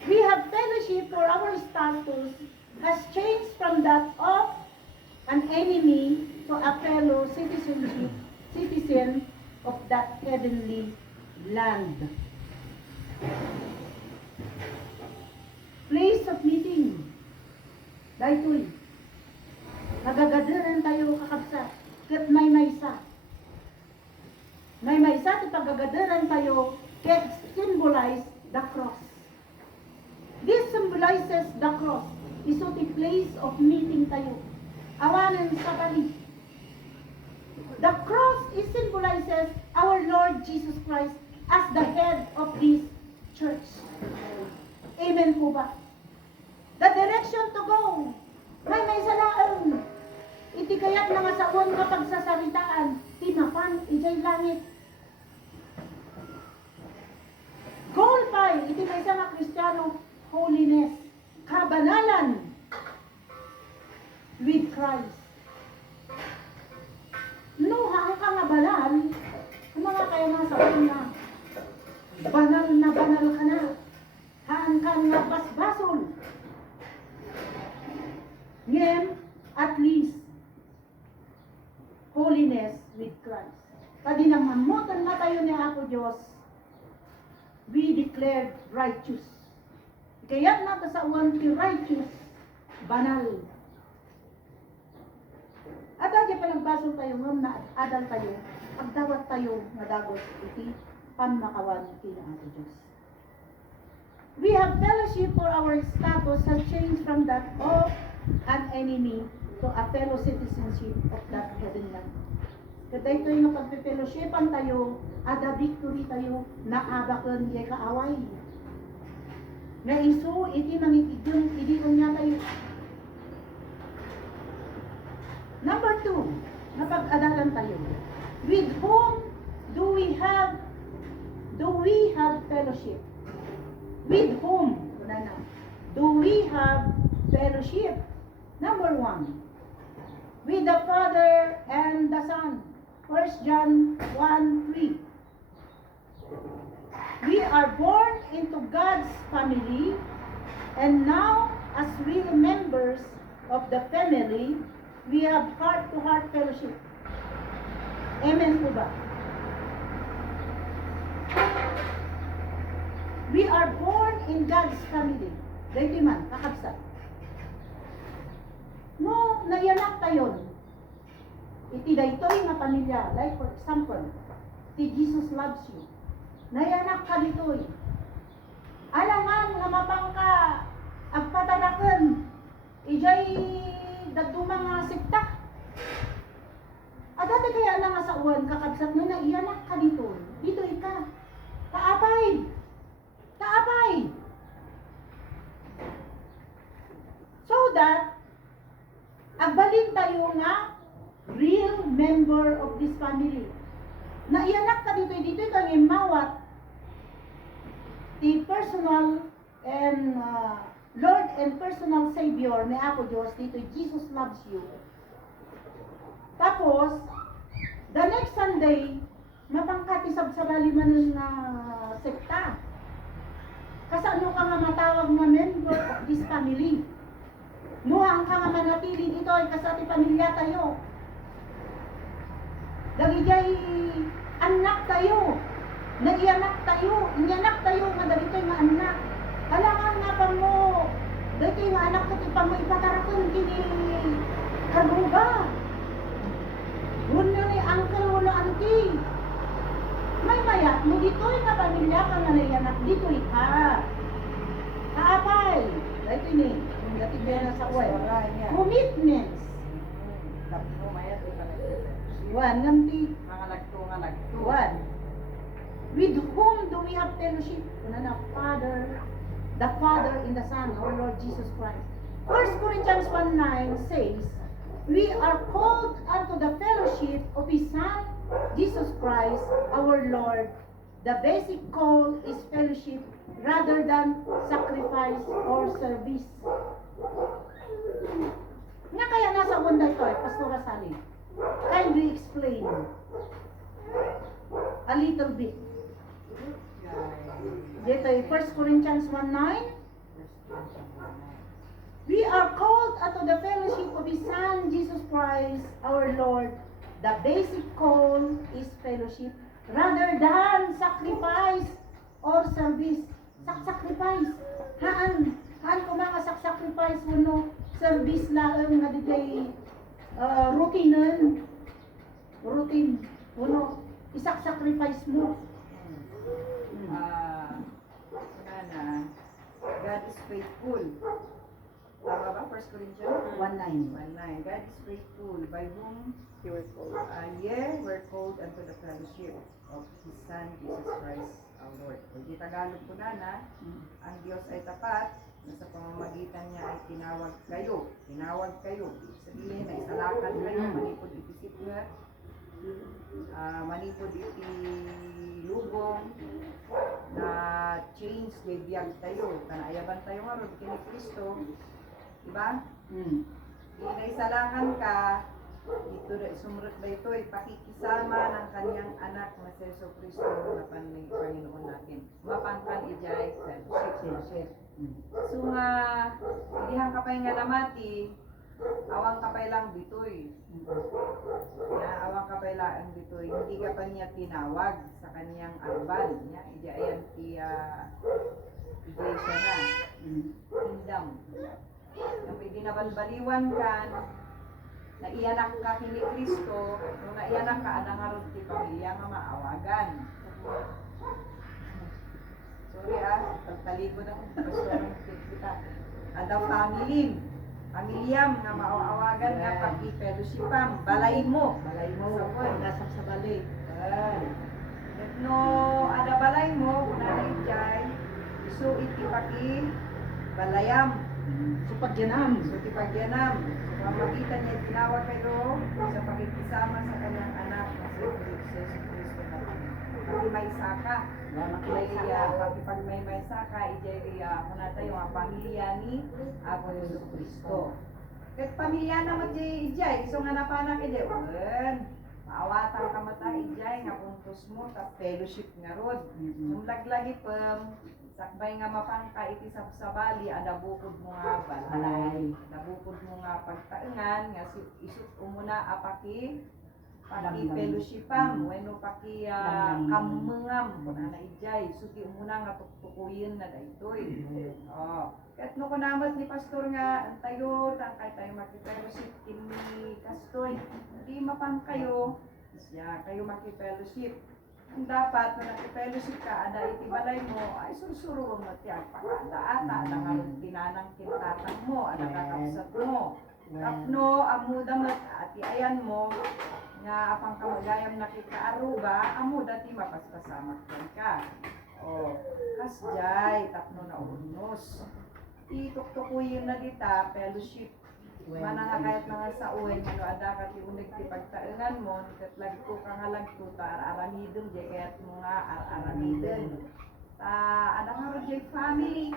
We have fellowship for our status has changed from that of an enemy to a fellow citizen of that heavenly land. Place of meeting. Daytoy. Nagagadaran tayo kakabsat. Ket may maysa. May maysa ti pagagadaran tayo ket symbolize the cross. This symbolizes the cross. Iso ti place of meeting tayo. Awanan sa bali. The cross is symbolizes our Lord Jesus Christ as the head of this church. Amen po ba? The direction to go. May salaan. Iti kaya't nga sa uwan nga pagsasaritaan, timapan, ijay langit. Goal pa, iti may sa nga Kristiyano, holiness, kabanalan with Christ. No, haan ka nga banal, mga kaya nga sa uwan na, banal ka na, haan ka nga basbasol. Ngayon, at least, holiness with Christ. Pag inamamutan na tayo ni Apo Diyos, we declared righteous. Kaya nato sa uwan ti righteous, banal. At adya pa nagbasol tayo ngam na adal tayo, agdawat tayo nga dagos iti pamakawan ti Apo Diyos. We have fellowship for our status has changed from that of an enemy to a fellow citizenship of that heaven land. Kada ito yung pagpipellowshipan tayo, ada victory tayo, naabakon kay kaaway. Na iso, iti mangikidyon, idiyon niya tayo. Number 2, napag-adalan tayo. With whom do we have fellowship? With whom? Do we have fellowship? Number 1, with the Father and the Son. 1 John 1:3. We are born into God's family, and now, as real members of the family, we have heart-to-heart fellowship. Amen po ba? We are born in God's family. Dahil man, kakabsat. No, nayanak tayo. Iti daytoy nga pamilya, like for example, ti Jesus loves you. Nayanak ka ditoy. Alangan nga mapangka agpatanaken ijay dagdumang nga sikta. At dati kaya na nga sa uwan kakabsat no na iyanak ka ditoy. Ditoy ka. Taapay. Taapay. So that agbalin tayo nga real member of this family. Na iyanak ka dito kang imawat personal and Lord and personal Savior ni Apo Diyos dito, Jesus loves you. Tapos, the next Sunday, mapangkatisab sa baliman ng sekta. Kasano ka nga matawag nga member of this family. Nuhang ka nga manatili dito ay kasati pamilya tayo. Dagijay anak tayo. Nagianak tayo. Inyanak tayo nga dagitoy nga anak. Kailangan nga pa mo. Dagitoy nga anak ko pa mo ipatarakon kini karuga. Huno ni uncle, huno auntie. May mayat mo dito'y nga pamilya ka nga nayanak dito'y ka. Kaapay. Dito ni. Kung gatigyan na sa uwan. Commitments. Tapno mayat ay panagpipit. One, ngamti. Mga lagto nga lagto. One. With whom do we have fellowship? Una na, Father. The Father in the Son, our Lord Jesus Christ. 1 Corinthians 1:9 says, we are called unto the fellowship of His Son, Jesus Christ, our Lord. The basic call is fellowship rather than sacrifice or service. Nga kaya nasa wanda ito Pastor Rasali. Kindly explain a little bit. Dito 1 Corinthians 1:9. We are called unto the fellowship of His Son, Jesus Christ, our Lord. The basic call is fellowship rather than sacrifice or service. Sacrifice. Haan ko mga sacrifice no service lang nga digay routine. Uno, sacrifice mo. Nana, God is faithful. Tama ba? 1 Corinthians 1:9. 1:9. God is faithful, by whom You were called. we're called unto the fellowship of His Son, Jesus Christ, our Lord. Kung di Tagalog ko na, ang Diyos ay tapat, na sa pamamagitan niya ay tinawag kayo. Ibig sabihin na isalakan kayo, manipod itisip nga, manipod iti lubong, na change, may biyag tayo. Kanaayaban tayo nga, rin kini Kristo. Diba? Inaisalakan ka, ito sumrot ba ito, pakikisama ng kanyang anak na si Yesu Kristo na Panginoon natin. Mapangkan ijay fellowship. So nga, ilihan ka pa nga namati, awang kapay lang ditoy. Awang kapay lang ditoy. Hindi ka pa niya tinawag sa kanyang arban. Ayan ti iglesia na. Kingdom. Yung pidinabalbaliwan kan, na iyanak ka kini Kristo, nung naiyanak ka, anangarod ti pamilya nga maawagan. Sorry pagtaligo na kung kita. Ada pamilyam nga maawagan nga pag-fellowshipam, balay mo Pagkasap sa balay. No, ada balay mo, kung ijay, iso iti balayam. So pagyanam. So tipagyanam. So makita niya, tinawag kayo sa pakikisama sa kanyang anak na si Jesus Cristo na pati may saka. Pag may saka, ijay kung natin yung pamilya ni Apo Jesus Cristo. Kahit pamilya naman ijay, so nga napanak ijay, maawatan ka matay ijay, nga puntos mo, ta fellowship nga rod. Yung laglagi sakbay nga mapangka iti sabsabali, adabukod mo nga balay. Adabukod mo nga pagtaengan, nga isut umuna apaki fellowshipam, weno paki kamengam, kung ana ijay, suti umuna nga tuktukuyin na daytoy. Kahit no kunamat ni pastor nga, antayo, tangkay tayo makipellowship kini kastoy. Hindi mapangkayo, siya kayo makipellowship. Ang dapat na nakipellowship ka, ada itibalay mo, ay susuro mo tiyag pakanda ata, ada nga rin tinanang kintatang mo, ada kakapsat mo. Tapno, amuda mat, ati ayan mo, nga apang kamagayam nakikaaruba, amuda ti mapaspasamak ka. Kasjay, tapno na unos. Ituktukuyin na dita, fellowship. Mana nga kahit mga sa uwin, ada ka ti unig ti pagtaengan mo, kat lagi ko kang halagto ta aramidon, di kaya't mo nga aramidon. Anak nga Roger family.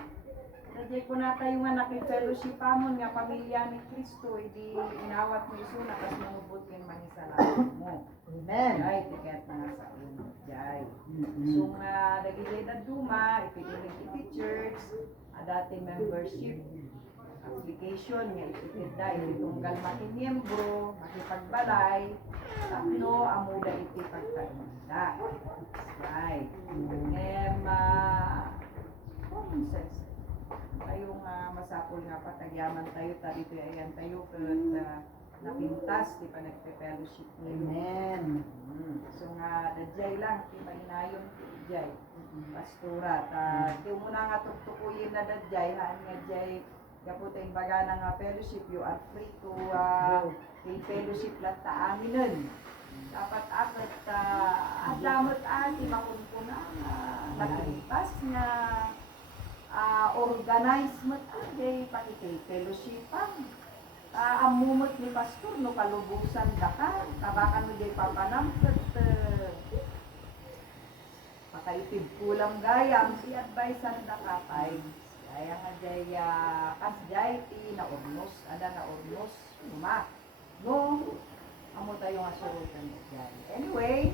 Nadya ko na tayo nga nakifellowship amon nga pamilya ni Kristo. Hindi inawat mo iso na kas manubot yung manisalamat mo. Amen. Jay, tiket na nga sa ino. Jay. Mm-mm. So nga, nagigay na duma, ipigilig iti church, dati membership, application nga ipitid na, ititunggal makimiyembro, makipagbalay, tapno, amuda iti pagkainda. Right. Common sense. Tayo nga masapol nga patagyaman tayo, dito ayan tayo, pero napintas, di pa nagpe-fellowship niyo. Amen. So nga, dadjay lang, di mahinayon, dadjay. Pastura, di mo na nga tuktukuyin na dadjay, haan nga jay, kaputay baga na nga fellowship, you are free to fellowship lang ta aminin. Dapat akit, adamot ati makunpuna, nakipas nga, organize mo ati, pakikay fellowshipan. Amumot ni pastor no kalubusan da ka, tabakan mo jay papanampet, makaitib kulang gayam, si advice da ka pay. Kaya nga jay, kasjay ti na ornos, ada na ornos, no, amo tayo nga surutan dyan. Anyway,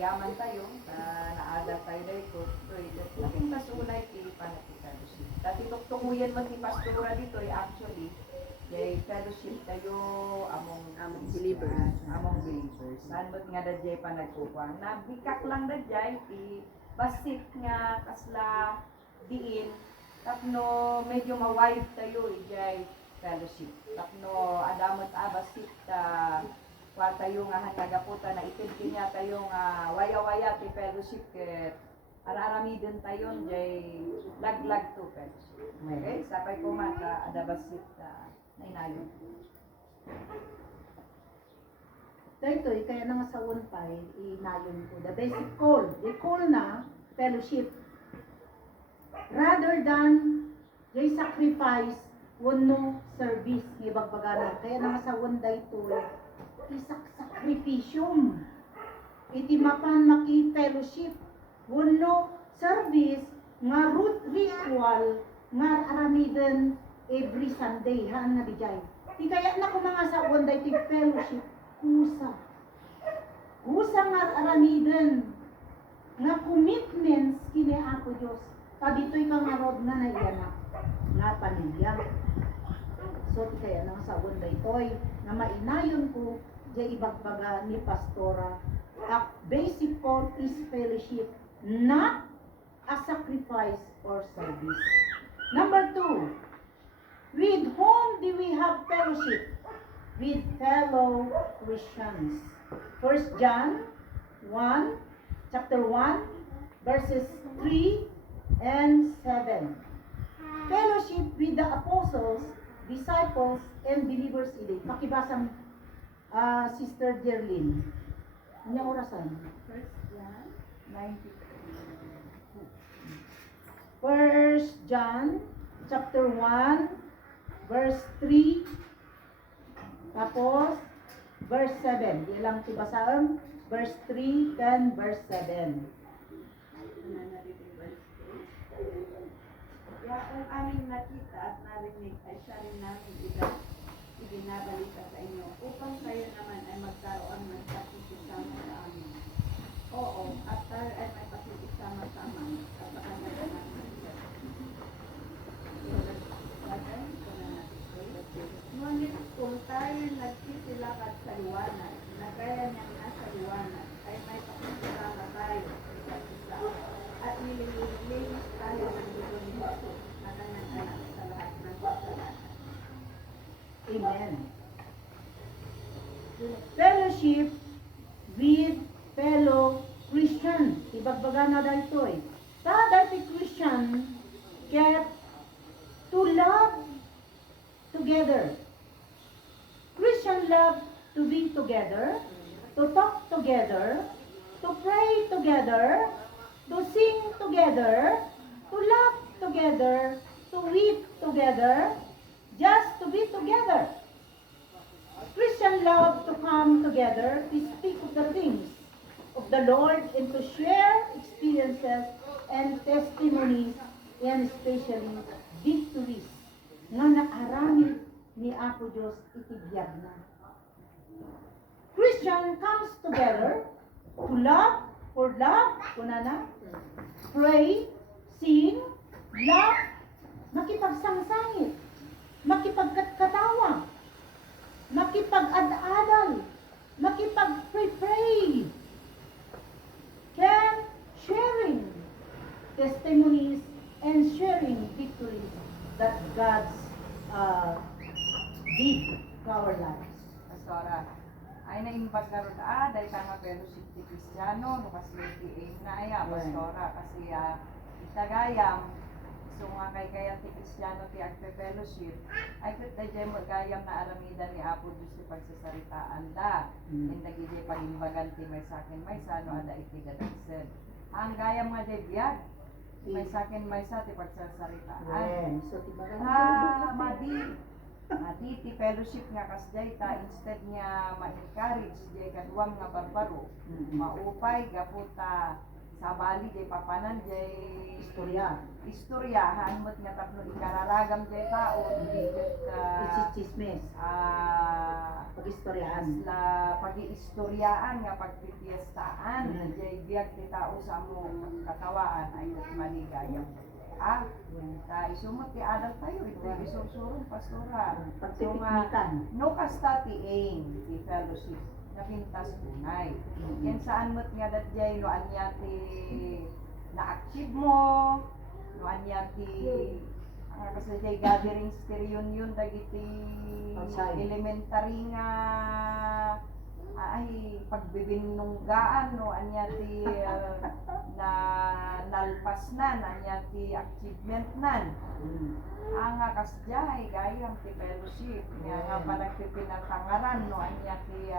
gaman tayo, naada tayo dito, laking kasulay ti panatikalusin. Dati tuktunguyan mo ti pastora dito, actually, jay fellowship tayo among believers. Among believers. Saan mo't nga dadjay pa nagkukuha. Nabikak lang dadjay, ti basit nga kasla diin, tapno medyo ma-wife tayo, jay fellowship. Tapno adamot basit kwa tayo nga hanagaputa na itid niya tayo nga waya-waya ti fellowship ket ararami din tayo jay laglag to fellowship. Okay, sapay ko mata adabasit nainayon. Dito, kaya nga sa unpay, inayon ko. The basic call. They call na fellowship. Rather than they sacrifice wano service ng bagbagana. Kaya nga sa unday to, isak sakripisyum. Iti mapan maki fellowship. Wano service nga root ritual nga aramiden every Sunday, haan nga dijay. Di kaya na ko mga sa unday ti fellowship, kusa. Kusa nga aramiden, nga commitments kini ako Diyos. Kabito'y kang arod nga naiyanak, nga pamilya. So, di kaya na sa unday toy, nga mainayon ko, di ibagbaga ni Pastora, a basic call is fellowship, not a sacrifice or service. Number 2, with whom do we have fellowship? With fellow Christians. 1 John 1, chapter 1, verses 3 and 7. Fellowship with the apostles, disciples, and believers today. Pakibasang Sister Jerlyn. Ano orasan? 1 John 1 John chapter 1, verse 3, tapos verse 7. Di lang tibasaan, verse 3, then verse 7. Kaya kung aming nakita at narinig ay siya rin namin ibinabalita sa inyo upang kayo naman ay magkaroon ng pakikisama sa amin. Oo, at tayo ay may pakikisama-sama at pakaganda namin. Ngunit kung tayo nagsisilakad sa liwanag, na gaya niyang nasa liwanag, ay may pakikisama tayo sa isa't isa. At nililinis tayo ng dugo ni Jesus na kanyang anak sa lahat ng kasalanan. Amen. Fellowship with fellow Christian. Ibagbaga na dito eh. Ta dati Christian get to love together. Christian love to be together, to talk together, to pray together, to sing together, to laugh together, to weep together, just to be together. Christian love to come together to speak of the things of the Lord and to share experiences and testimonies and especially victories nga nakaramid ni Apo Diyos itibiyag na. Christian comes together to love, for love, kunana, pray, sing, laugh, makipagsangsangit, makipagkatawa, makipag-adadal, makipag-pray, can sharing testimonies and sharing victories that God's did to our lives. Pastora, ay na-impact karon dahil tanga fellowship ti Kristiyano no kasi na aya pastora kasi itagayam so nga kay ti Kristiyano ti agpe fellowship ay ket dayjay magayam na aramidan ni Apo Dios ti pagsasaritaan da and nagijay pagimbagan ti may sakin may sano ada iti gadagsen ang gayam nga jay biag may sakin may sa ti pagsasaritaan So, tibaga madi ti fellowship nga kasjay ta instead nga ma-encourage jay kadwam nga barbaro maupay gaputa sa bali jay papanan jay istoryahan mo't nga tapno ikararagam jay tao di ket chismis, pag-istoryaan. la pag-iistoryaan nga pagpipiestaan jay biag ti tao sa among katawaan ay ket maligayam ta isumot ti adal tayo ito isursurong pastora so nga no kasta ti aim ti fellowship na pintas tunay yan saan mo't nga dadjay no anya ti na-achieve mo no anya ti kasi jay gatherings ti reunion dagiti elementary nga ay pagbibinunggaan no anya ti na nalpas na anya ti achievement nan nga kasjay gayam ti fellowship nga panagpipinatangaran no anya ti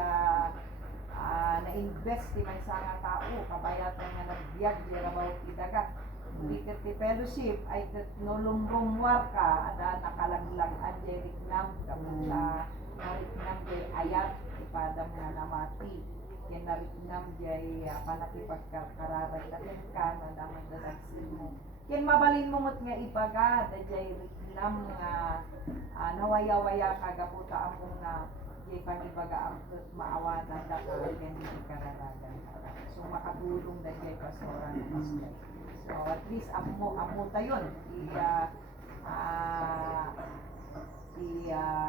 na-invest ti may nga tao kabayatan nga nagbiag di rabaw ti daga di ket ti fellowship ay ket no lumrumwar ka ada nakalaglag adjay riknam kamuta nariknam jay ayat ipadam nga namati ken nariknam jay panakipagkararay daten ka na damay dadagsin mo ken mabalin mo ngot nga ibaga dayjay riknam nga nawaya-waya ka gaputa among na jay pangibaga ang maawatan da ka ken di kararagan so makatulong dayjay pastoran pastor so at least amo tayon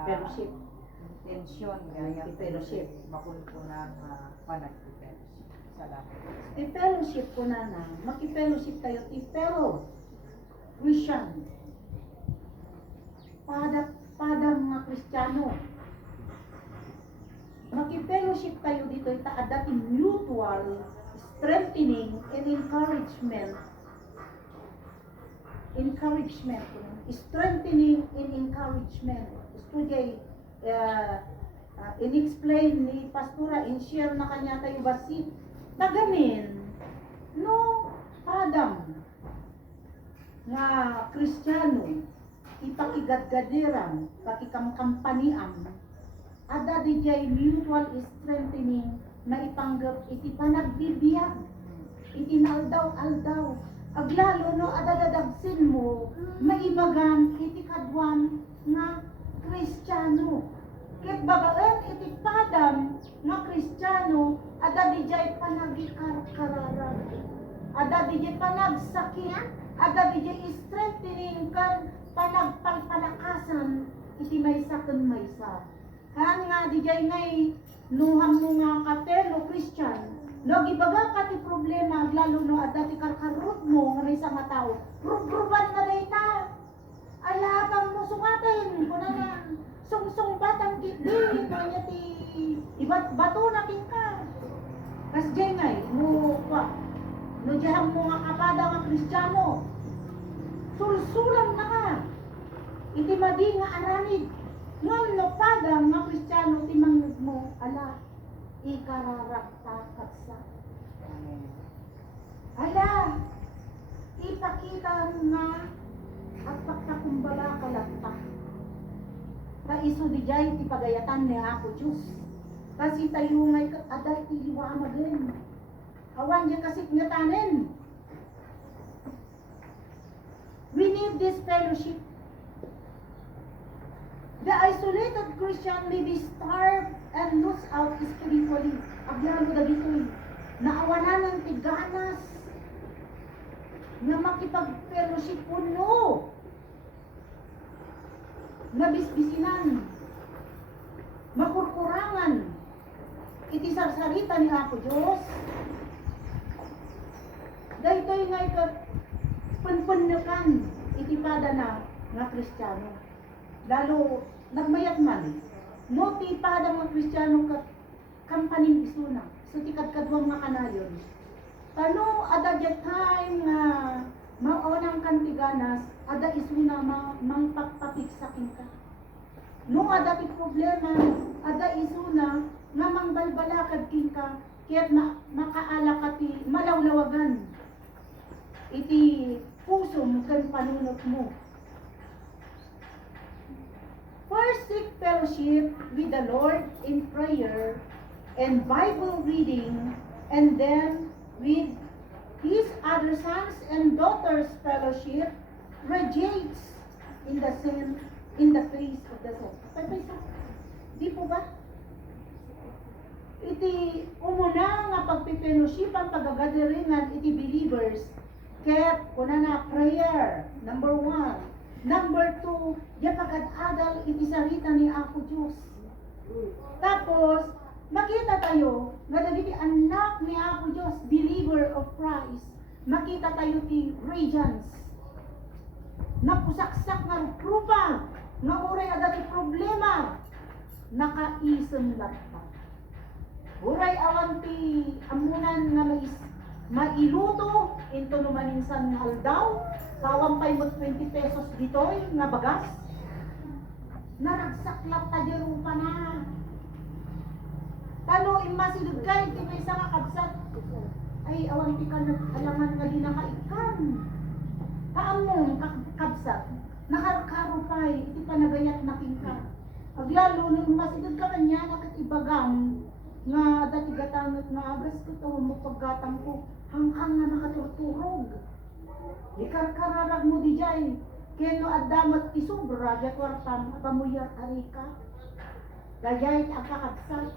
Fellowship. Intensyon gaya Fellowship. makuntunang panag-fellowship. Salamat. Ti fellowship ko na maki-fellowship tayo ti fellow Christian. Padang mga Kristiyano. Maki-fellowship tayo dito itaada ti mutual strengthening and encouragement. Strengthening and encouragement. Istudya in-explain ni Pastora, in-share na kanya tayo basit. Tagamin, no, padam, nga Kristiyano, ipakigadgadiran, pakikamkampanian, ada di jay mutual strengthening, maipanggap, iti panagbibiyag, iti naaldaw-aldaw, aglalo no, adadadagsin mo, maibagan, iti kadwan, nga Kristiyano. Ket babaen iti padam nga Kristiyano ada dijay panagikarkararan. Ada dijay panagsakit, ada dijay strengthening kan panagpalpalakasan iti maysa ken maysa. Han nga dijay ngay nuham mo nga kapelo Christian. No gibaga ka ti problema lalo no ada ti karkarot mo nga maysa nga tao. Rubruban na dayta. Alabang mo sungatin kuna nga sungsung batang gitdi kanya ti ibat bato na ka. Kas jengay mo pa no jaham mo nga kapada nga Kristiyano. Sulsulam na ka. Iti madi nga aramid. Ngam no pada nga Kristiyano ti mangud mo ala ikararakta katsa. Ala ipakita nga at pagkakumbala kalagta. Kaiso di jay ti pagayatan ni Apo Diyos. Kasi tayo ngay aday ti liwamagin. Awan di kasip nga tanen. need this fellowship. The isolated Christian may be starved and lose out spiritually. Agyan mo dagitoy. Naawanan ng tiganas na makipag-fellowship puno. Nabisbisinan. Makurkurangan. Iti sarsarita ni Apo Diyos. Daytoy nga ikat panpanyakan iti pada na nga Kristiyano. Lalo nagmayat man. No ti pada nga Kristiyano kat kampaning isuna. So ti kadkadwang nga kanayon. Tano ada jet time nga maunang kantiganas ada isuna mangpagpapiksakin ka. No ada ti problema ada isuna nga mangbalbalakad kin ka kaya't makaala ka ti malawlawagan iti puso mo kan panunot mo. First, seek fellowship with the Lord in prayer and Bible reading, and then with his other sons and daughters fellowship radiates in the face of the sun. Di po ba? Iti umuna nga pagpipellowshipan pagagadaringan iti believers ket kuna na prayer number 1. Number 2, ya pagad-adal iti sarita ni Apo Diyos. Tapos makita tayo nga dagiti anak ni Apo Diyos, believer of Christ. Makita tayo ti radiance. Napusaksak nga rupa nga uray ada ti problema nakaisem latta. Uray awan ti amunan nga mailuto into numaninsan nga aldaw, tawang pay mo 20 pesos ditoy nga bagas. Naragsaklap ta di rupa na. Tano imasidod kay ti may isa nga kabsat. Ay awan ti ka alangan nga di nakaikan. Kaamong kabsat. Nakarkarupay iti panagayat na kingka. Aglalo nung masidod ka kanya nakatibagam nga dati gatangat nga agas ko to mo paggatang ko hanggang nga nakaturturog. Ikarkararag mo di jay keno adamat ti sobra di kwartam pamuyar arika. Dajay ti akakabsat.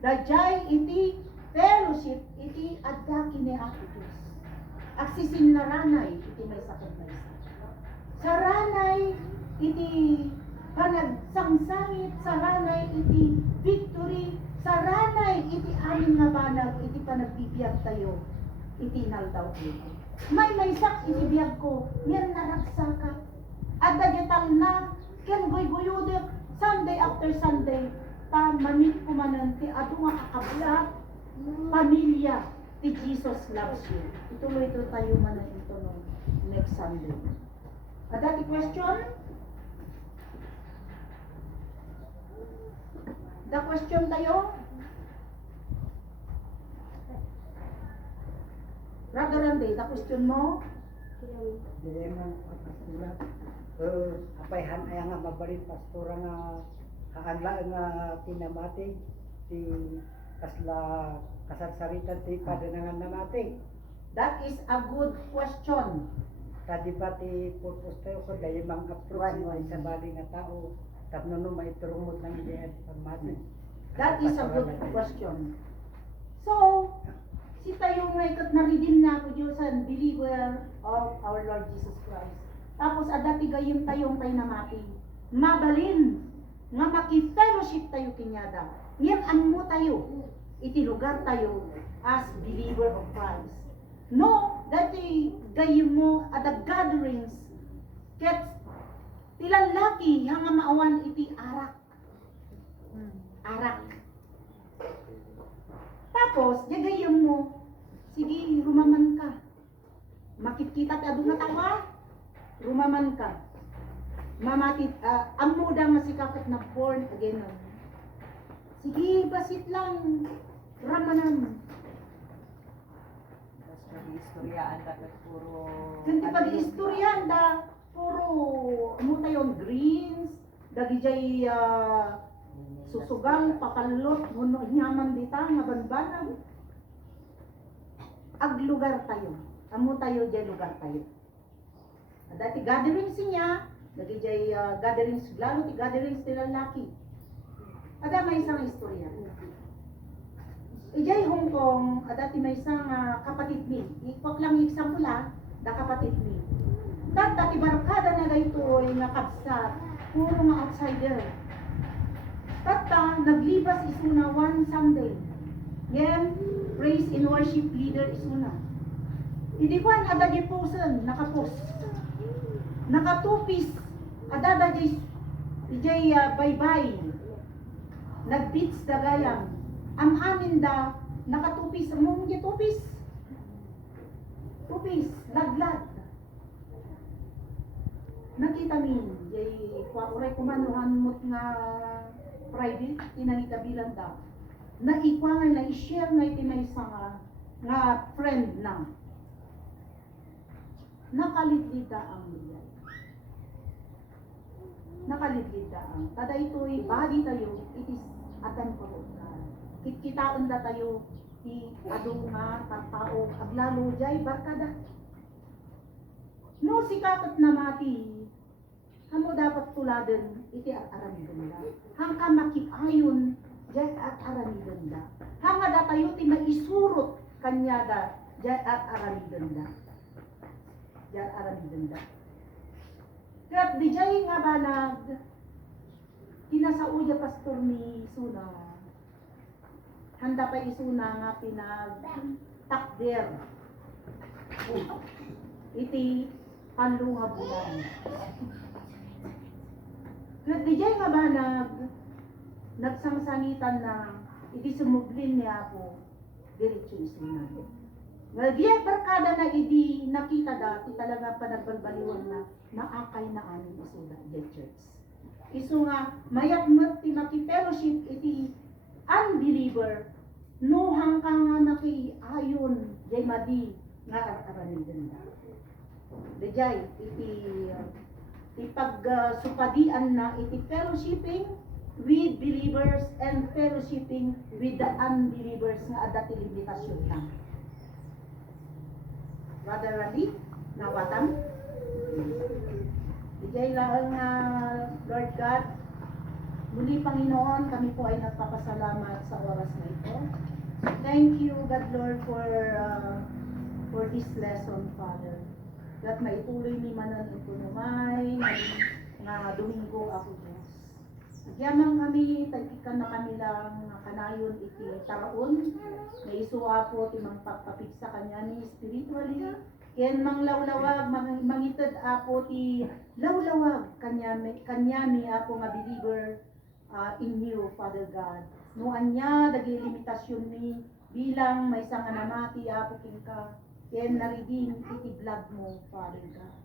Dajay iti fellowship iti adda kini Apo Diyos. Aksisin na ranay iti may sakit na isa. Sa ranay iti panagsangsangit, sa ranay iti victory, sa ranay iti amin nga banag iti panagbibiyag tayo iti naldaw ito. May sak iti biyag ko meron naragsaka at dagital na ken goy-goyudik Sunday after Sunday ta manit kumanan ti adu nga kakabla pamilya ti Jesus loves you. Ituloy ito tayo manan ito no next Sunday. Ada ti question? The question tayo? Brother Randy, the question mo? Dili man pagkasulat. Apayhan ay nga mabalit pastora nga haanla nga pinamatig ti kasla kasarsaritan ti padanangan namatig. That is a good question. Tadi ba ti purpose tayo ko dahil mga approach sa bali nga tao tapno no maiturumot ng ideya pamatig. That is a good question. So, si tayo nga ikat na-redeem na po Diyos and believer of our Lord Jesus Christ. Tapos adati gayong tayong tayo namati. Mabalin nga maki-fellowship tayo kinyada. Ngayon ang mo tayo. Iti lugar tayo as believer of Christ. No, dati gayong mo at the gatherings ket tilalaki hanga maawan iti arak. Arak. Tapos, yagayam mo, sige, rumaman ka. Makikita ti adu nga tawa, rumaman ka. Mamatit, amo da masikakat na born again. Sige, basit lang, ramanan. Tapos mag-istoryaan dapat puro... Kundi pag-istoryan da, puro, amo tayong greens, dagijay, susugang, pakalot, muno, nyaman dita, nga banbanag. Ag lugar tayo. Amo tayo, dyan lugar tayo. Dati gatherings niya, nagijay gatherings, lalo ti gatherings nila laki. Ada may isang istorya. Ijay Hong Kong, dati may isang kapatid mi. Ikwak lang example da kapatid mi. Dati barkada na dayto nga kabsat, puro nga outsider. Tata, naglibas isuna one Sunday. Yan, praise and worship leader isuna. Hindi ko ang adagi posen, nakapost. Nakatupis, adada ijay bye-bye. Nagpits da gayam. Ang amin da, nakatupis, ang mong tupis. Tupis, laglag. Nakita min, jay uray kumanuhan mo't nga private, inangitabilan da. Na ikwangan na i-share na iti may isang nga friend na. Nakalitlita ang milyan. Nakalitlita ang. Tada ito'y body tayo, it is atan po. Kitkitaan da tayo, ti adong nga tatao, aglalo jay barkada. No, sikatat na mati, kamo dapat tuladen, iti aramidon da. Hangka makiayon, jay at aramidon da. Hanga da tayo, ti maisurot kanya da, jay at aramidon da. Jay aramidon da. Kaya di jay nga ba kinasauja pastor ni Suna, handa pa isuna nga takder. Iti panlunga bulan. Kaya dijay nga ba nagsangsangitan na iti sumublin niya ako diretso isuna. Nagyay barkada na idi nakita dati talaga pa nagbalbaliwan na naakay na amin isuna the church. Isu nga mayat ti maki-fellowship iti unbeliever no hangkang nga nakiayon jay madi nga araniden na. Dejay iti pagsupadian na iti fellowshipping with believers and fellowshipping with the unbelievers nga adda ti limitasyon na. Brother Randy, nawatam? Dejay lang Lord God, muli Panginoon, kami po ay nagpapasalamat sa oras na ito. Thank you, God Lord, for this lesson, Father. That maituloy ni manan ito numay, nga Domingo ako, Diyos. Nagyamang kami, tagikan na kami lang kanayon iti taraon, na isuwa po timang pagpapigsa kanya ni spiritually, ken manglawlawag, mangitad apo ti lawlawag kanyami ako nga believer in you, Father God. No anya dagi limitasyon mi bilang may isang namati apo ka ken na-redeem iti blood mo, Father God.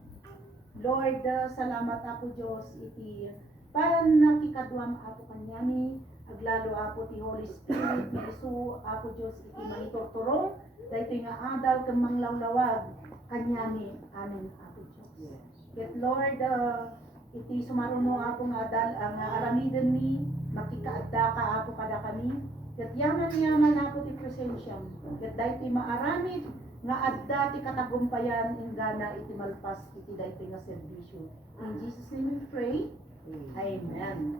Lord, salamat ako Dios iti para nakikadwam apo kanyami aglalo apo ti Holy Spirit ni Isu apo Dios iti manitortorong daytoy nga adal ken manglawlawag kanyami amin apo Dios. Yet Lord, iti sumaruno apo nga adal ang aramiden mi makikaadda ka apo kada kami. Ket yaman apo ti presensya. Ket daytoy maaramid nga adda ti katagumpayan ingana iti malpas iti daytoy nga serbisyo. In Jesus name we pray. Amen.